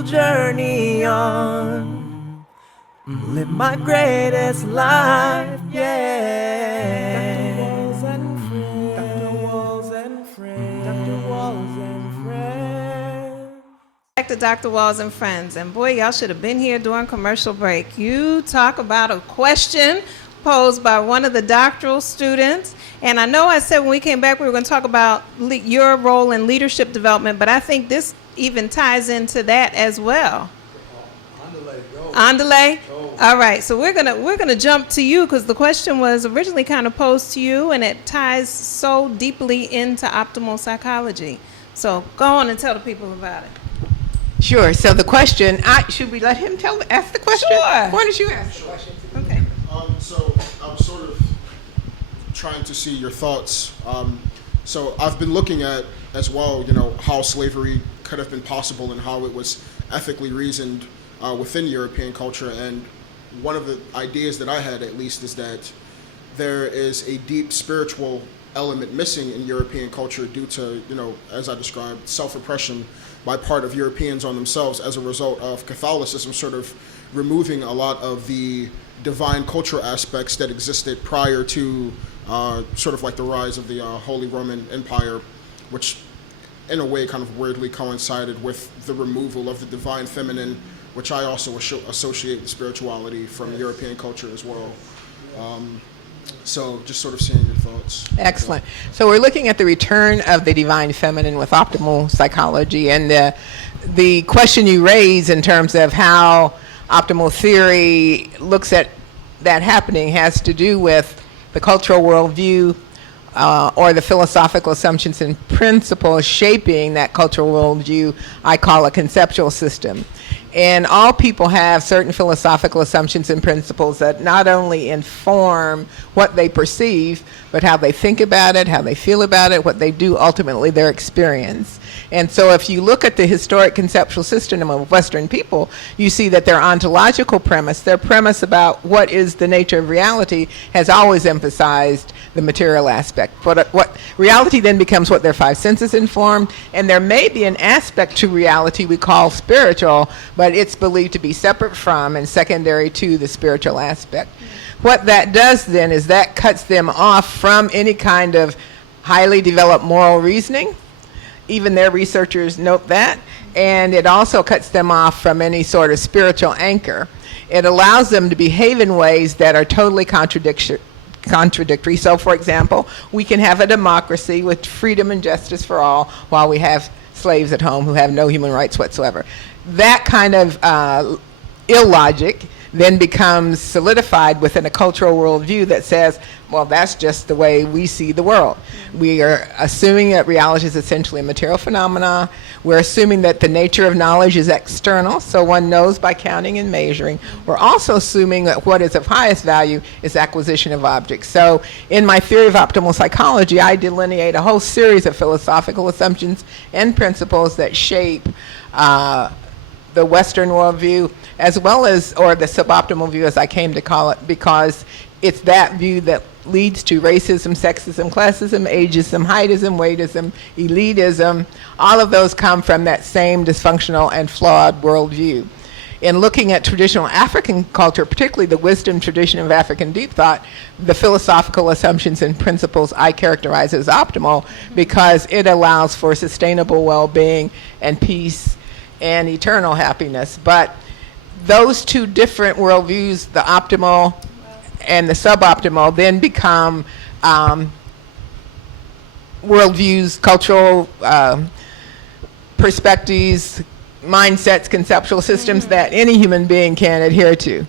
spiritual journey on. Live my greatest life, yeah. Dr. Walls and friends. Dr. Walls and friends. Dr. Walls and friends. Back to Dr. Walls and Friends. And boy, y'all should have been here during commercial break. You talk about a question posed by one of the doctoral students. And I know I said when we came back we were going to talk about your role in leadership development, but I think this even ties into that as well. Andale? All right, so we're gonna jump to you because the question was originally kind of posed to you, and it ties so deeply into optimal psychology. So go on and tell the people about it. Sure. So the question, should we let him ask the question? Sure. Why don't you ask the question? Okay. So I'm sort of trying to see your thoughts. So I've been looking at as well, how slavery could have been possible and how it was ethically reasoned within European culture. And one of the ideas that I had, at least, is that there is a deep spiritual element missing in European culture due to, as I described, self-oppression by part of Europeans on themselves as a result of Catholicism sort of removing a lot of the divine cultural aspects that existed prior to sort of like the rise of the Holy Roman Empire, which in a way kind of weirdly coincided with the removal of the divine feminine, which I also associate with spirituality from European culture as well. So just sort of seeing your thoughts. Excellent. So we're looking at the return of the divine feminine with optimal psychology, and the question you raise in terms of how optimal theory looks at that happening has to do with the cultural worldview or the philosophical assumptions and principles shaping that cultural worldview I call a conceptual system. And all people have certain philosophical assumptions and principles that not only inform what they perceive, but how they think about it, how they feel about it, what they do, ultimately their experience. And so if you look at the historic conceptual system of Western people, you see that their ontological premise, their premise about what is the nature of reality, has always emphasized the material aspect. But what reality then becomes what their five senses inform, and there may be an aspect to reality we call spiritual, but it's believed to be separate from and secondary to the spiritual aspect. What that does then is that cuts them off from any kind of highly developed moral reasoning. Even their researchers note that. And it also cuts them off from any sort of spiritual anchor. It allows them to behave in ways that are totally contradictory. So, for example, we can have a democracy with freedom and justice for all while we have slaves at home who have no human rights whatsoever. That kind of illogic then becomes solidified within a cultural worldview that says, well, that's just the way we see the world. We are assuming that reality is essentially a material phenomena. We're assuming that the nature of knowledge is external, so one knows by counting and measuring. We're also assuming that what is of highest value is acquisition of objects. So in my theory of optimal psychology, I delineate a whole series of philosophical assumptions and principles that shape the Western worldview, as well as, or the suboptimal view as I came to call it, because it's that view that leads to racism, sexism, classism, ageism, heightism, weightism, elitism. All of those come from that same dysfunctional and flawed worldview. In looking at traditional African culture, particularly the wisdom tradition of African deep thought, the philosophical assumptions and principles I characterize as optimal because it allows for sustainable well-being and peace and eternal happiness. But those two different worldviews, the optimal and the suboptimal, then become worldviews, cultural perspectives, mindsets, conceptual systems that any human being can adhere to.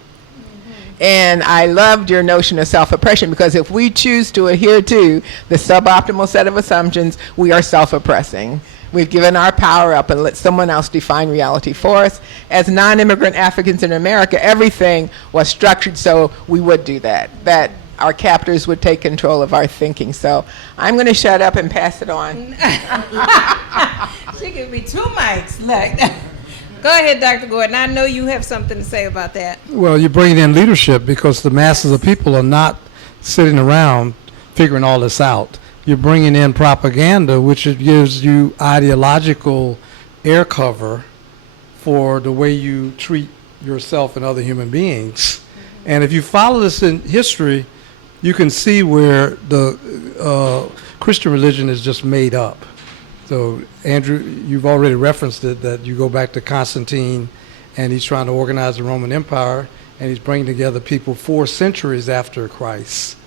And I loved your notion of self-oppression, because if we choose to adhere to the suboptimal set of assumptions, we are self-oppressing. We've given our power up and let someone else define reality for us. As non-immigrant Africans in America, everything was structured so we would do that our captors would take control of our thinking. So I'm going to shut up and pass it on. She could be two mics. Look. Go ahead, Dr. Gordon. I know you have something to say about that. Well, you're bringing in leadership because the masses of people are not sitting around figuring all this out. You're bringing in propaganda, which gives you ideological air cover for the way you treat yourself and other human beings. And if you follow this in history, you can see where the Christian religion is just made up. So, Andrew, you've already referenced it, that you go back to Constantine, and he's trying to organize the Roman Empire, and he's bringing together people 4 centuries after Christ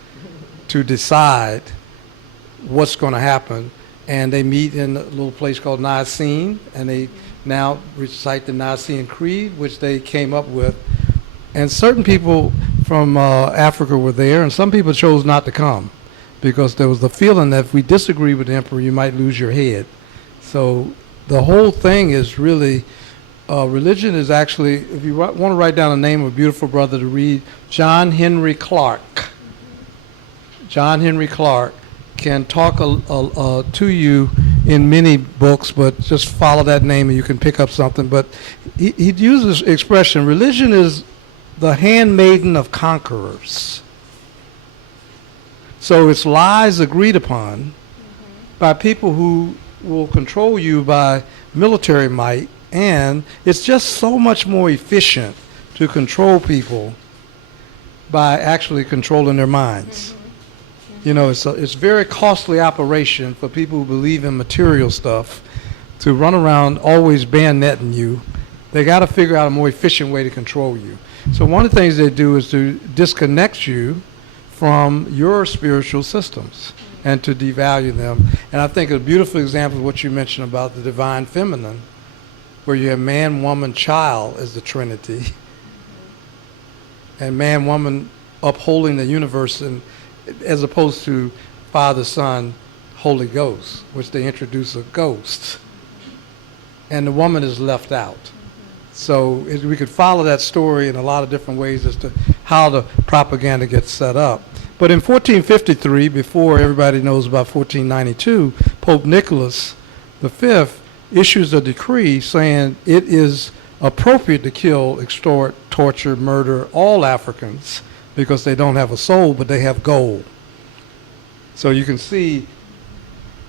to decide what's going to happen. And they meet in a little place called Nicene, and they now recite the Nicene Creed, which they came up with. And certain people from Africa were there, and some people chose not to come because there was the feeling that if we disagree with the emperor, you might lose your head. So the whole thing is really, religion is actually, if you want to write down the name of a beautiful brother to read, John Henry Clark. John Henry Clark can talk to you in many books, but just follow that name and you can pick up something. But he uses the expression, religion is the handmaiden of conquerors. So it's lies agreed upon by people who will control you by military might, and it's just so much more efficient to control people by actually controlling their minds. You know, it's a very costly operation for people who believe in material stuff to run around always bayoneting you. They got to figure out a more efficient way to control you. So one of the things they do is to disconnect you from your spiritual systems and to devalue them. And I think a beautiful example of what you mentioned about the divine feminine, where you have man, woman, child as the Trinity, and man, woman upholding the universe, and as opposed to Father, Son, Holy Ghost, which they introduce a ghost, and the woman is left out. So we could follow that story in a lot of different ways as to how the propaganda gets set up. But in 1453, before everybody knows about 1492, Pope Nicholas V issues a decree saying it is appropriate to kill, extort, torture, murder all Africans because they don't have a soul, but they have gold. So you can see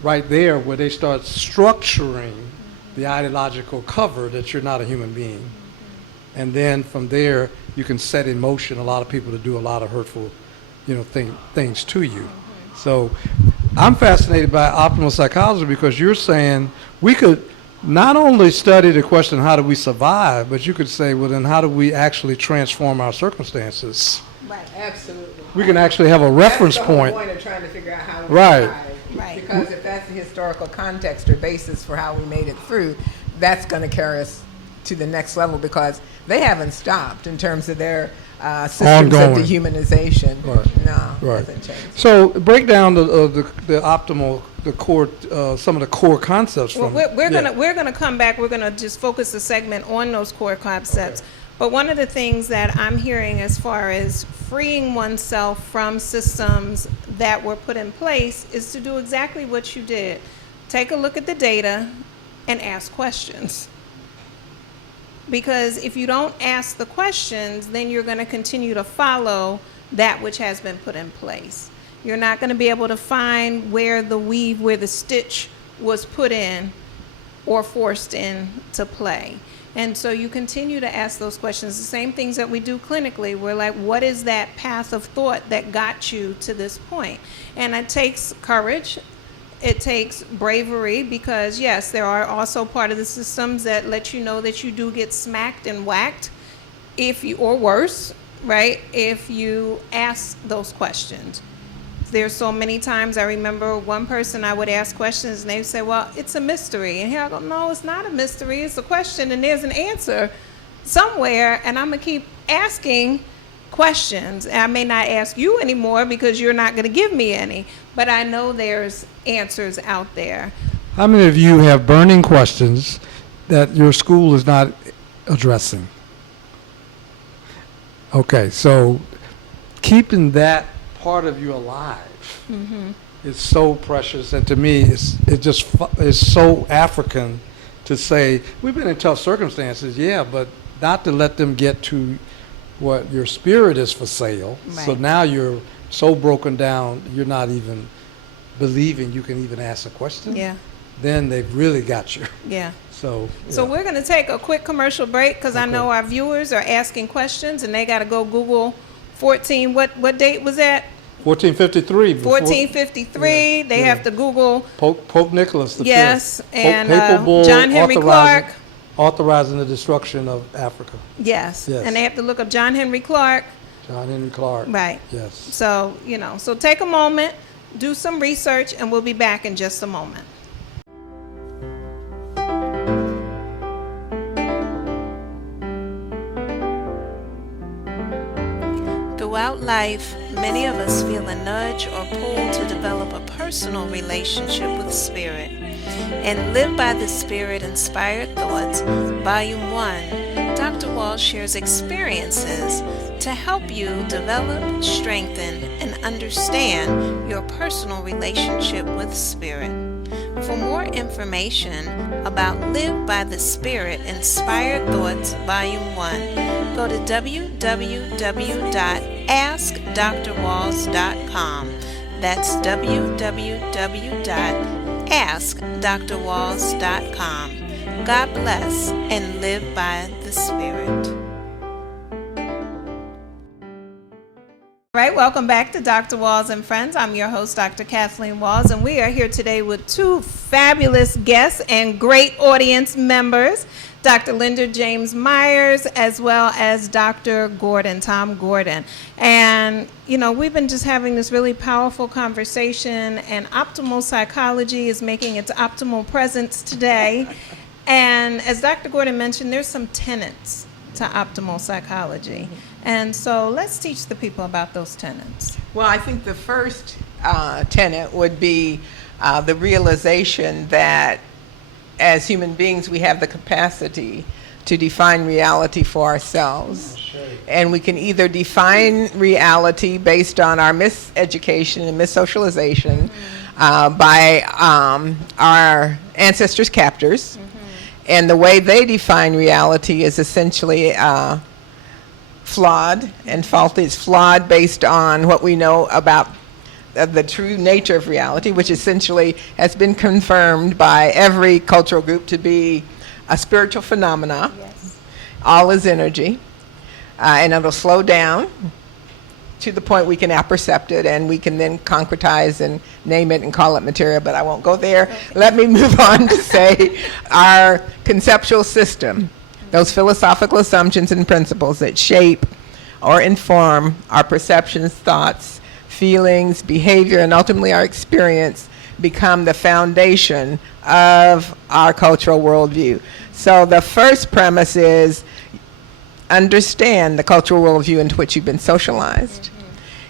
right there where they start structuring the ideological cover that you're not a human being. And then from there, you can set in motion a lot of people to do a lot of hurtful, things to you. So I'm fascinated by optimal psychology because you're saying we could not only study the question, how do we survive, but you could say, well, then how do we actually transform our circumstances? Right. Absolutely. We can actually have a reference That's the whole point. point of trying to figure out how we Right. survive. Right. Because if that's the historical context or basis for how we made it through, that's going to carry us to the next level because they haven't stopped in terms of their systems Ongoing. of dehumanization. Right. No, Right. it hasn't changed. So break down the optimal, the core, some of the core concepts Well, from. we're gonna come back. We're gonna just focus the segment on those core concepts. Okay. But one of the things that I'm hearing as far as freeing oneself from systems that were put in place is to do exactly what you did. Take a look at the data and ask questions. Because if you don't ask the questions, then you're going to continue to follow that which has been put in place. You're not going to be able to find where the stitch was put in or forced in to play. And so you continue to ask those questions, the same things that we do clinically. We're like, what is that path of thought that got you to this point? And it takes courage. It takes bravery because, yes, there are also part of the systems that let you know that you do get smacked and whacked or worse, right, if you ask those questions. There's so many times I remember one person I would ask questions and they would say, well, it's a mystery. And here I go, no, it's not a mystery. It's a question and there's an answer somewhere. And I'm going to keep asking questions. And I may not ask you anymore because you're not going to give me any. But I know there's answers out there. How many of you have burning questions that your school is not addressing? Okay, so keeping that part of you alive is so precious, and to me, it's so African to say we've been in tough circumstances, yeah, but not to let them get to what your spirit is for sale. Right. So now you're so broken down, you're not even believing you can even ask a question. Yeah. then they've really got you. Yeah. So, So yeah. we're going to take a quick commercial break because I know our viewers are asking questions and they got to go Google 14. What date was that? 1453. 1453. They have to Google. Pope Nicholas V. Yes, and Papal bull John Henry Clark. authorizing the destruction of Africa. Yes. Yes. And they have to look up John Henry Clark. John Henry Clark. Right. Yes. So, so take a moment, do some research, and we'll be back in just a moment. Throughout life, many of us feel a nudge or pull to develop a personal relationship with Spirit. In Live by the Spirit Inspired Thoughts, Volume 1, Dr. Wall shares experiences to help you develop, strengthen, and understand your personal relationship with Spirit. For more information about Live by the Spirit Inspired Thoughts Volume 1, go to www.askdrwalls.com. That's www.askdrwalls.com. God bless and live by the Spirit. All right, welcome back to Dr. Walls and Friends. I'm your host, Dr. Kathleen Walls, and we are here today with two fabulous guests and great audience members, Dr. Linda James Myers, as well as Dr. Tom Gordon. And, we've been just having this really powerful conversation, and optimal psychology is making its optimal presence today. And as Dr. Gordon mentioned, there's some tenets to optimal psychology. And so let's teach the people about those tenets. Well, I think the first tenet would be the realization that as human beings, we have the capacity to define reality for ourselves. And we can either define reality based on our miseducation and missocialization by our ancestors' captors. And the way they define reality is essentially flawed and faulty. It's flawed based on what we know about the true nature of reality, which essentially has been confirmed by every cultural group to be a spiritual phenomena. Yes. All is energy, and it'll slow down to the point we can appercept it, and we can then concretize and name it and call it material, but I won't go there. Okay. Let me move on to say our conceptual system, those philosophical assumptions and principles that shape or inform our perceptions, thoughts, feelings, behavior, and ultimately our experience become the foundation of our cultural worldview. So the first premise is understand the cultural worldview into which you've been socialized.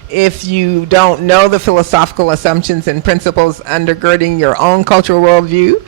If you don't know the philosophical assumptions and principles undergirding your own cultural worldview,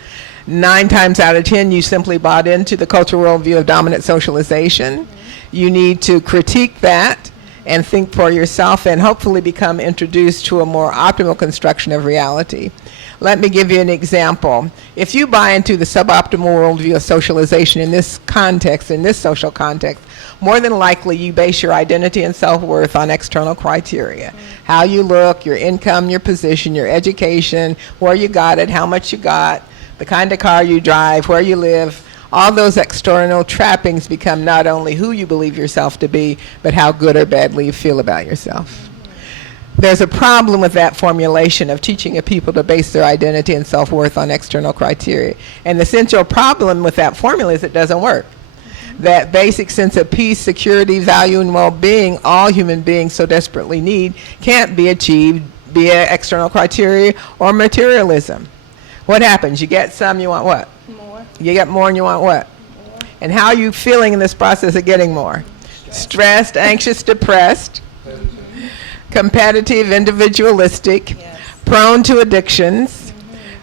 9 times out of 10 you simply bought into the cultural worldview of dominant socialization. You need to critique that and think for yourself and hopefully become introduced to a more optimal construction of reality. Let me give you an example. If you buy into the suboptimal worldview of socialization in this context, in this social context, more than likely you base your identity and self-worth on external criteria. How you look, your income, your position, your education, where you got it, how much you got, the kind of car you drive, where you live. All those external trappings become not only who you believe yourself to be, but how good or badly you feel about yourself. There's a problem with that formulation of teaching a people to base their identity and self-worth on external criteria. And the central problem with that formula is it doesn't work. That basic sense of peace, security, value, and well-being all human beings so desperately need can't be achieved via external criteria or materialism. What happens? You get some, you want what? More. You get more and you want what? More. And how are you feeling in this process of getting more? Stressed, anxious, depressed, competitive, individualistic, Yes. prone to addictions,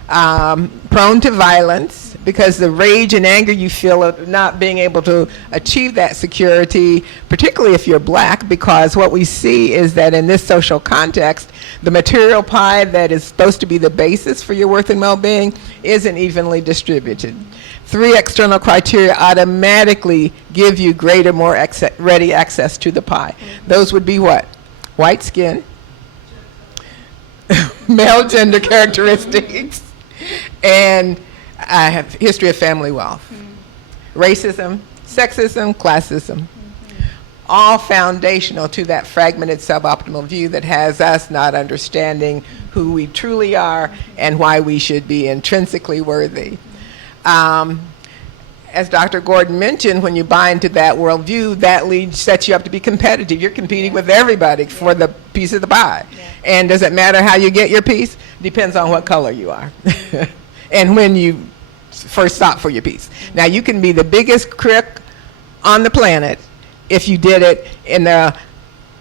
prone to violence, because the rage and anger you feel of not being able to achieve that security, particularly if you're black, because what we see is that in this social context, the material pie that is supposed to be the basis for your worth and well-being isn't evenly distributed. 3 external criteria automatically give you greater, more ready access to the pie. Those would be what? White skin, male gender characteristics, And I have history of family wealth, racism, sexism, classism, all foundational to that fragmented suboptimal view that has us not understanding who we truly are and why we should be intrinsically worthy. As Dr. Gordon mentioned, when you buy into that worldview, that sets you up to be competitive. You're competing with everybody for the piece of the pie. And does it matter how you get your piece? Depends on what color you are and when you first sought for your piece. Now, you can be the biggest crook on the planet if you did it in the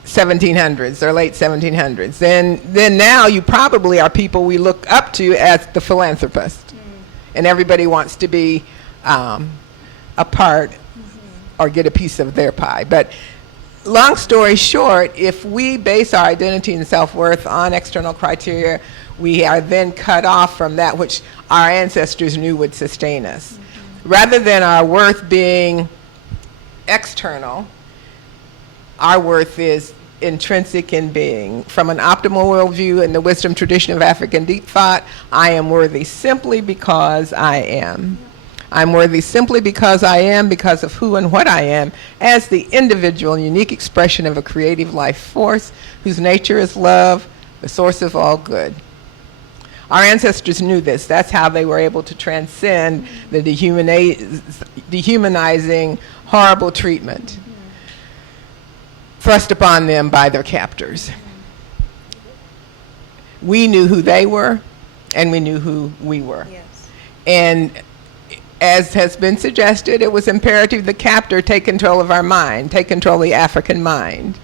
1700s or late 1700s. Then now you probably are people we look up to as the philanthropist. And everybody wants to be a part or get a piece of their pie. But long story short, if we base our identity and self-worth on external criteria, we are then cut off from that which our ancestors knew would sustain us. Rather than our worth being external, our worth is intrinsic in being. From an optimal worldview and the wisdom tradition of African deep thought, I am worthy simply because I am. I'm worthy simply because I am, because of who and what I am, as the individual and unique expression of a creative life force whose nature is love, the source of all good. Our ancestors knew this. That's how they were able to transcend the dehumanizing, horrible treatment thrust upon them by their captors. We knew who they were, and we knew who we were. Yes. And as has been suggested, it was imperative the captor take control of our mind, take control of the African mind.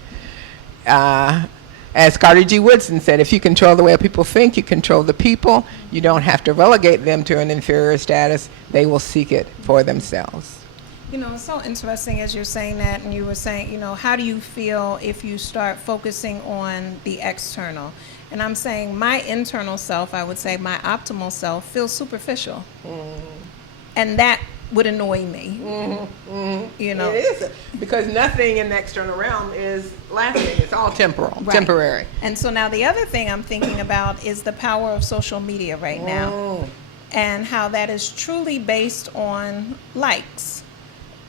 As Carter G. Woodson said, if you control the way people think, you control the people. You don't have to relegate them to an inferior status. They will seek it for themselves. You know, it's so interesting as you're saying that, and you were saying, you know, how do you feel if you start focusing on the external? And I'm saying my internal self, I would say my optimal self, feels superficial. And that would annoy me. You know, It is, because nothing in the external realm is lasting. It's all temporal, Right. temporary. And so now the other thing I'm thinking about is the power of social media right now, and how that is truly based on likes.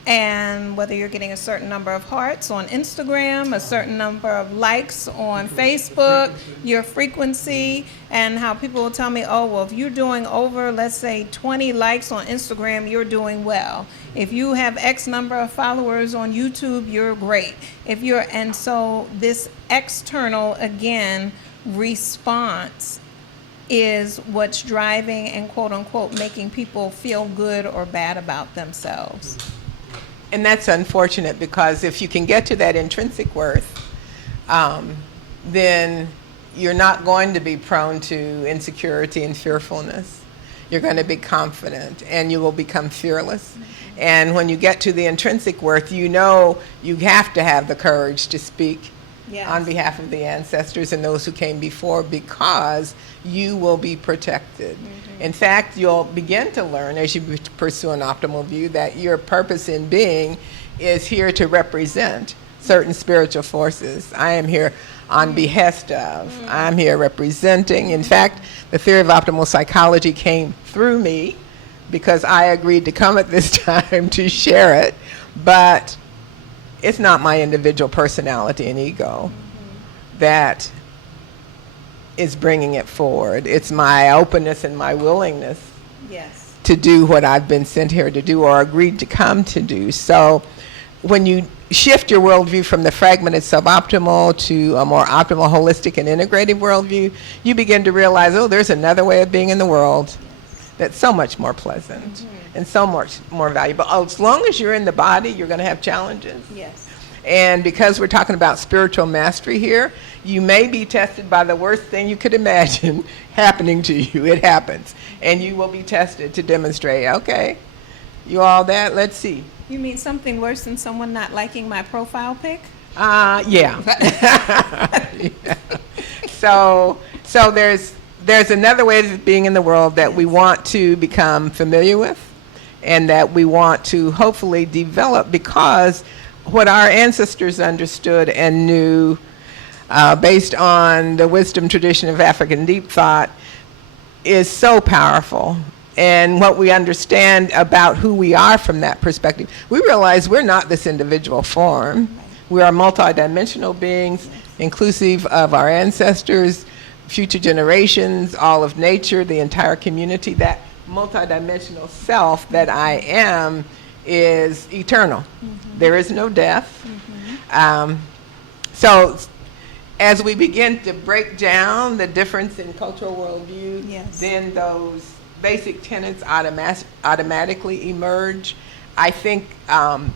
And whether you're getting a certain number of hearts on Instagram, a certain number of likes on Facebook, your frequency, and how people will tell me, oh, well, if you're doing over, let's say, 20 likes on Instagram, you're doing well. If you have X number of followers on YouTube, you're great. And so this external, again, response is what's driving and quote unquote making people feel good or bad about themselves. And that's unfortunate, because if you can get to that intrinsic worth, then you're not going to be prone to insecurity and fearfulness. You're going to be confident, and you will become fearless. And when you get to the intrinsic worth, you know you have to have the courage to speak on behalf of the ancestors and those who came before, because you will be protected. In fact, you'll begin to learn as you pursue an optimal view that your purpose in being is here to represent certain spiritual forces. I am here on behest of. I'm here representing. In fact, the theory of optimal psychology came through me because I agreed to come at this time to share it, but it's not my individual personality and ego that is bringing it forward. It's my openness and my willingness to do what I've been sent here to do or agreed to come to do. So when you shift your worldview from the fragmented suboptimal to a more optimal, holistic, and integrative worldview, you begin to realize, oh, there's another way of being in the world that's so much more pleasant and so much more valuable. As long as you're in the body, you're going to have challenges. And because we're talking about spiritual mastery here, you may be tested by the worst thing you could imagine happening to you. It happens. And you will be tested to demonstrate, okay, you all that, let's see. You mean something worse than someone not liking my profile pic? Yeah. Yeah. So there's another way of being in the world that we want to become familiar with, and that we want to hopefully develop, because what our ancestors understood and knew, based on the wisdom tradition of African deep thought, is so powerful and what we understand about who we are from that perspective, we realize we're not this individual form. We are multidimensional beings, inclusive of our ancestors, future generations, all of nature, the entire community. That multidimensional self that I am is eternal. There is no death. So as we begin to break down the difference in cultural worldview, Yes. then those basic tenets automatically emerge. I think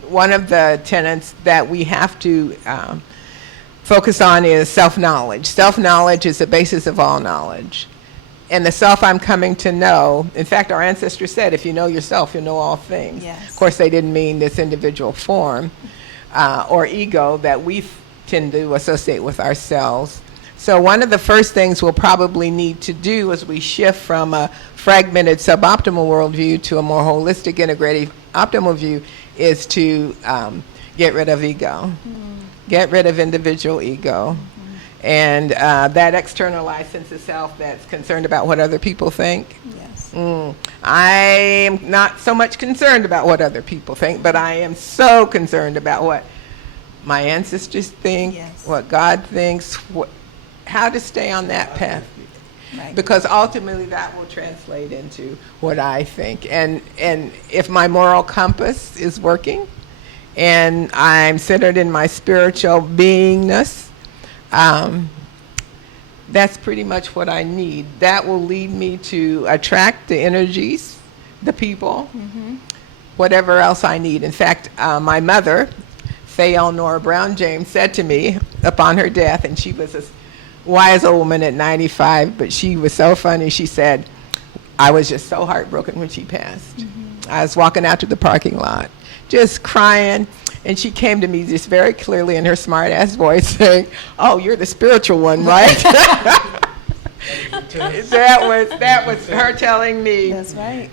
one of the tenets that we have to focus on is self-knowledge. Self-knowledge is the basis of all knowledge. And the self I'm coming to know, in fact, our ancestors said, if you know yourself, you know all things. Yes. Of course, they didn't mean this individual form or ego that we tend to associate with ourselves. So one of the first things we'll probably need to do as we shift from a fragmented suboptimal worldview to a more holistic, integrative, optimal view is to get rid of ego, get rid of individual ego. And that externalized sense of self that's concerned about what other people think. Yes. I am not so much concerned about what other people think, but I am so concerned about what my ancestors think, Yes. what God thinks, how to stay on that path. Right. Because ultimately that will translate into what I think. And if my moral compass is working and I'm centered in my spiritual beingness, that's pretty much what I need. That will lead me to attract the energies, the people, whatever else I need. In fact, my mother, Faye Eleanor Brown James, said to me upon her death, and she was a wise old woman at 95, but she was so funny. She said, I was just so heartbroken when she passed. I was walking out to the parking lot, just crying. And she came to me just very clearly in her smart ass voice saying, oh, you're the spiritual one, right? that was her telling me, That's right.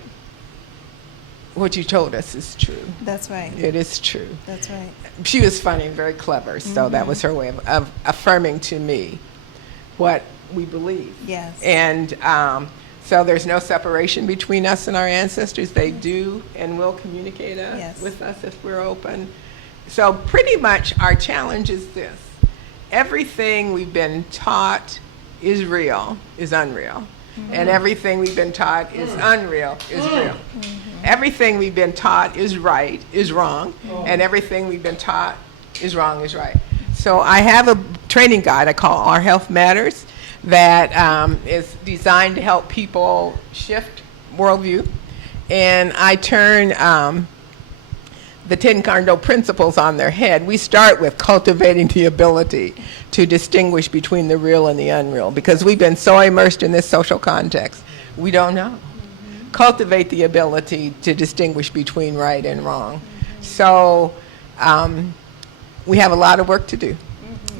what you told us is true. That's right. It is true. That's right. She was funny and very clever, so that was her way of affirming to me what we believe. Yes. And so there's no separation between us and our ancestors. They do and will communicate Yes. with us if we're open. So pretty much our challenge is this. Everything we've been taught is real, is unreal. And everything we've been taught is unreal, is real. Everything we've been taught is right, is wrong. And everything we've been taught is wrong, is right. So I have a training guide I call Our Health Matters that is designed to help people shift worldview. And I turn the 10 cardinal principles on their head. We start with cultivating the ability to distinguish between the real and the unreal, because we've been so immersed in this social context, we don't know. Cultivate the ability to distinguish between right and wrong. So we have a lot of work to do,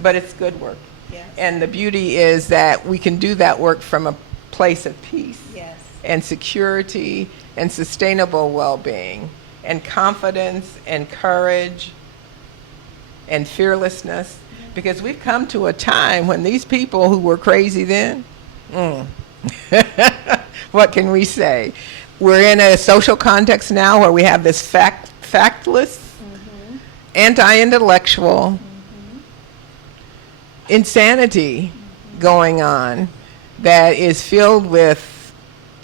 but it's good work. Yes. And the beauty is that we can do that work from a place of peace Yes. and security and sustainable well-being and confidence and courage and fearlessness, because we've come to a time when these people who were crazy then, what can we say? We're in a social context now where we have this factless, anti-intellectual insanity going on that is filled with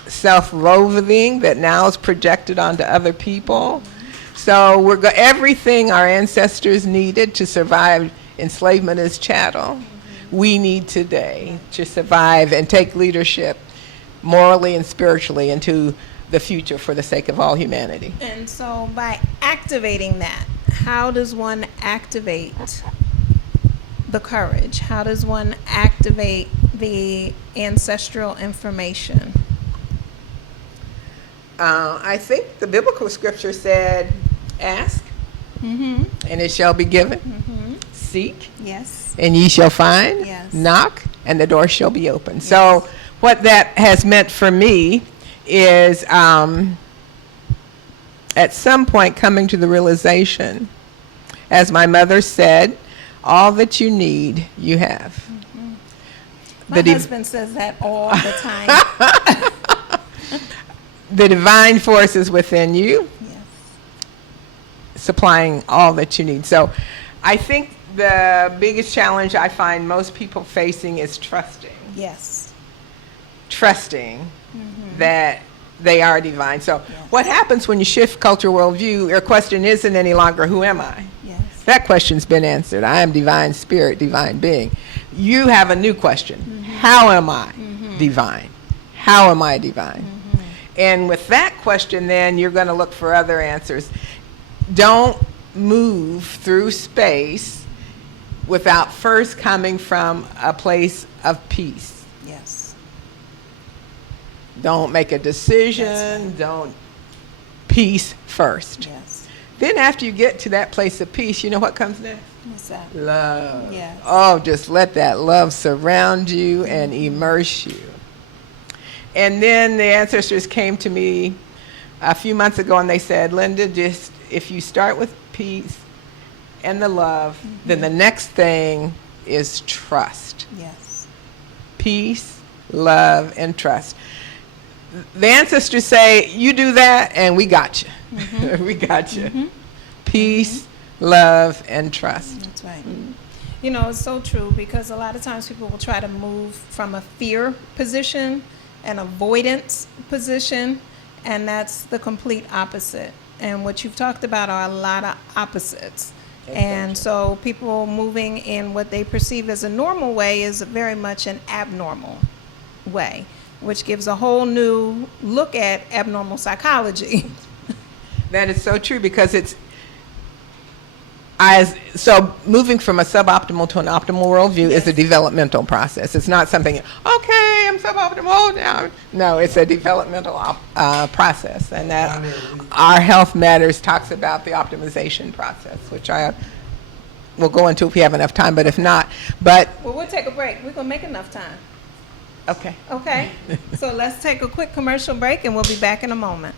self-loathing that now is projected onto other people. So everything our ancestors needed to survive enslavement as chattel, we need today to survive and take leadership morally and spiritually into the future for the sake of all humanity. And so by activating that, how does one activate the courage? How does one activate the ancestral information? I think the biblical scripture said, ask, and it shall be given. Seek, Yes. and ye shall find. Yes. Knock, and the door shall be open. So what that has meant for me is at some point coming to the realization, as my mother said, all that you need, you have. My husband says that all the time. the divine force is within you, Yes. supplying all that you need. So I think the biggest challenge I find most people facing is trusting. Yes. Trusting that they are divine. So what happens when you shift cultural worldview? Your question isn't any longer, who am I? Yes. That question's been answered. I am divine spirit, divine being. You have a new question. How am I divine? How am I divine? And with that question, then you're going to look for other answers. Don't move through space without first coming from a place of peace. Yes. Don't make a decision. That's right. Don't peace first. Yes. Then after you get to that place of peace, you know what comes next? What's that? Love. Yes. Oh, just let that love surround you and immerse you. And then the ancestors came to me a few months ago and they said, Linda, just if you start with peace and the love, then the next thing is trust. Yes. Peace, love, and trust. The ancestors say, you do that and we got you. We got you. Peace, love, and trust. That's right. You know, it's so true because a lot of times people will try to move from a fear position, an avoidance position, and that's the complete opposite. And what you've talked about are a lot of opposites. And so people moving in what they perceive as a normal way is very much an abnormal way, which gives a whole new look at abnormal psychology. That is so true because so moving from a suboptimal to an optimal worldview is a developmental process. It's not something, okay, I'm suboptimal now. No, it's a developmental process. And that Our Health Matters talks about the optimization process, which I will go into if we have enough time, but if not. But, Well, we'll take a break. We're going to make enough time. okay. Okay? So let's take a quick commercial break and we'll be back in a moment.